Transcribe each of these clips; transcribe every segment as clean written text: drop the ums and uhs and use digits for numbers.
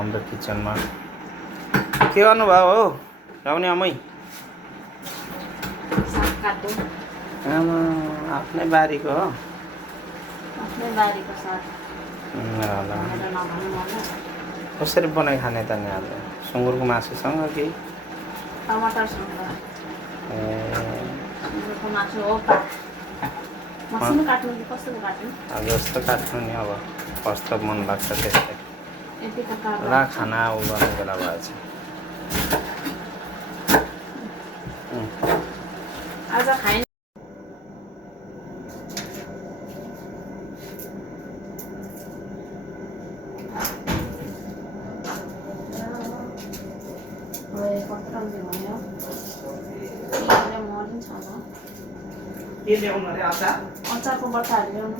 हाम्रो किचनमा के गर्नुभयो हो ल्याउने अमै आमा आफ्नै बारीको हो ल कसरी बनाइ खाने त नि अब सुँगुरको मासुसँग कि टमाटरसँग ए सुँगुरको मासु हो पा मसिनो काट्नु कि कस्तो काट्नु जस्तो काट्नु नि अब कस्तो मन लाग्छ त्यस्तै यतिको काट्नु ल खाना उ गर्ने बेला भएछ आज खाइन के ल्याउनु अरे अचार अचारको बट्टाहरू ल्याउनु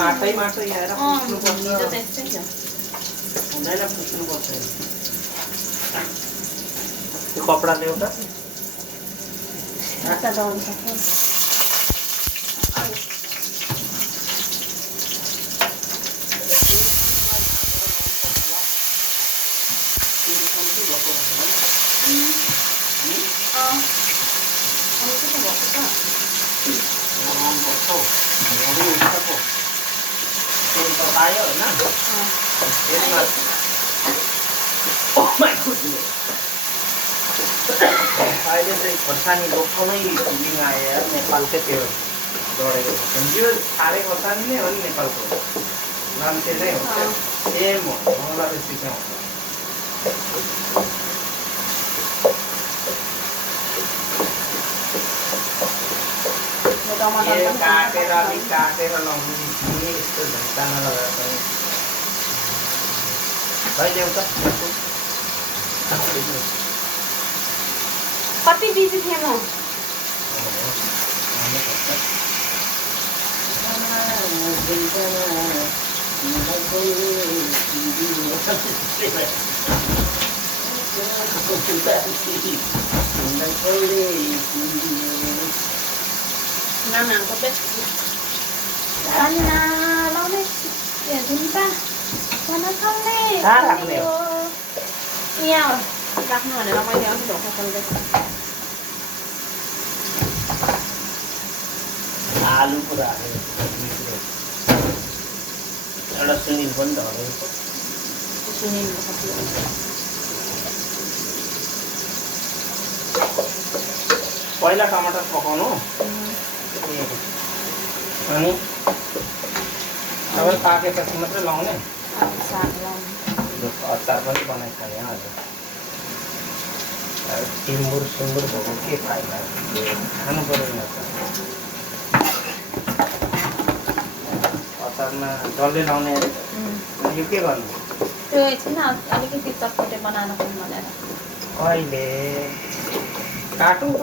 माटै माटो यहाँ हिजो त्यस्तै थियो हुँदैन पुस्नुपर्छ त्यो कपडा ल्याउ त ढाका दौडी सक्यो आयो होइन अहिले चाहिँ खोर्सानी लोकलै लिन आयो नेपालकै त्यो लडेको खोर्सानी यो साह्रै खोर्सानी नै हो नि नेपालको नाम त्यसै हो सेम हो मलाई बेसी चाहिँ हुन्छ काटेर अलिक काटेर लाउनु यस्तो झन्टामा लगाएर पनि कहिले ल्याउँछ कति बिजी थिएँ म यहाँ राख्नु भनेर मैले अघि ढोका खोल्दै आलु पुरा एउटा सुनिल पनि त पहिला टमाटर पकाउनु अनि अब पाकेपछि मात्रै लाउने अचार पनि बनाइखाने आज टिम्बुर सुँगुर भएको के फाइदा खानु पऱ्यो नि अचारमा डल्लै लाउने यो के गर्नु त्यो एकछिन अलिकति चटपटे बनाएर पनि भनेर अहिले काटौँ त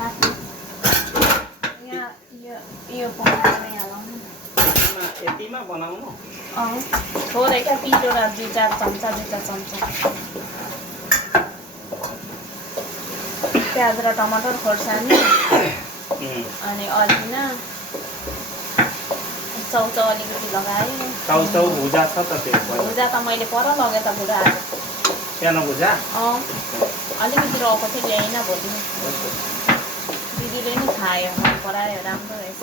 काट्नु यहाँ यो पकाएर यहाँ लाउनु यतिमा बनाउनु थोरै क्या पिरो र 2-4 चम्चा प्याज र टमाटर खोर्सानी अनि अजिना चाउचाउ अलिकति लगाएँ चाउचाउ भुजा छ त त्यो भुजा त मैले पर लगेँ त बुढा आज सानो भुजा अलिकति रहेको थियो ल्याइन भोलि दिदीले नि खायो मन परायो राम्रो रहेछ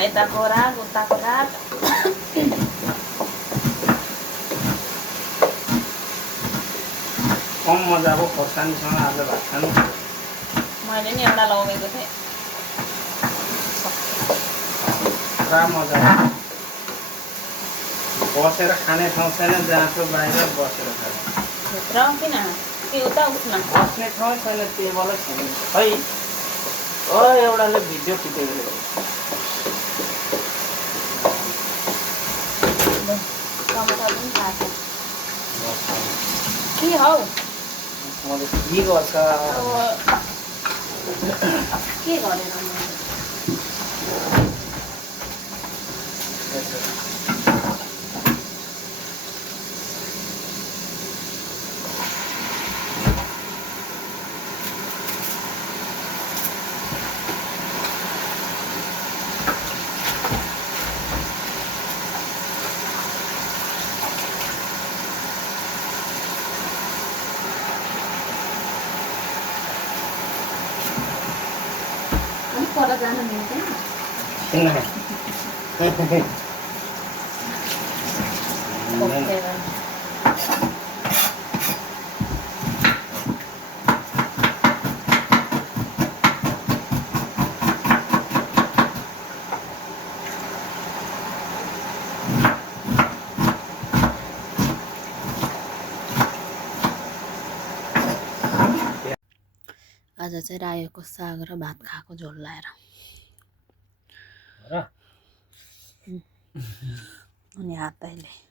यताको राग उताको राग कम मजाको खोर्सानीसँग आज भात खानु मैले नि एउटा लगेको थिएँ पुरा मजा बसेर खाने ठाउँ छैन जहाँ त्यो बाहिर बसेर खाने भित्र किन कि उता उसमा बस्ने ठाउँ छैन टेबलै छैन खै एउटाले भिडियो खिचेको टमाटर पनि खाएको के हौ मैले के गर्छ के गरेर पर जान मिल्दैन आज चाहिँ रायोको साग र भात खाएको झोल लाएर अनि हातैले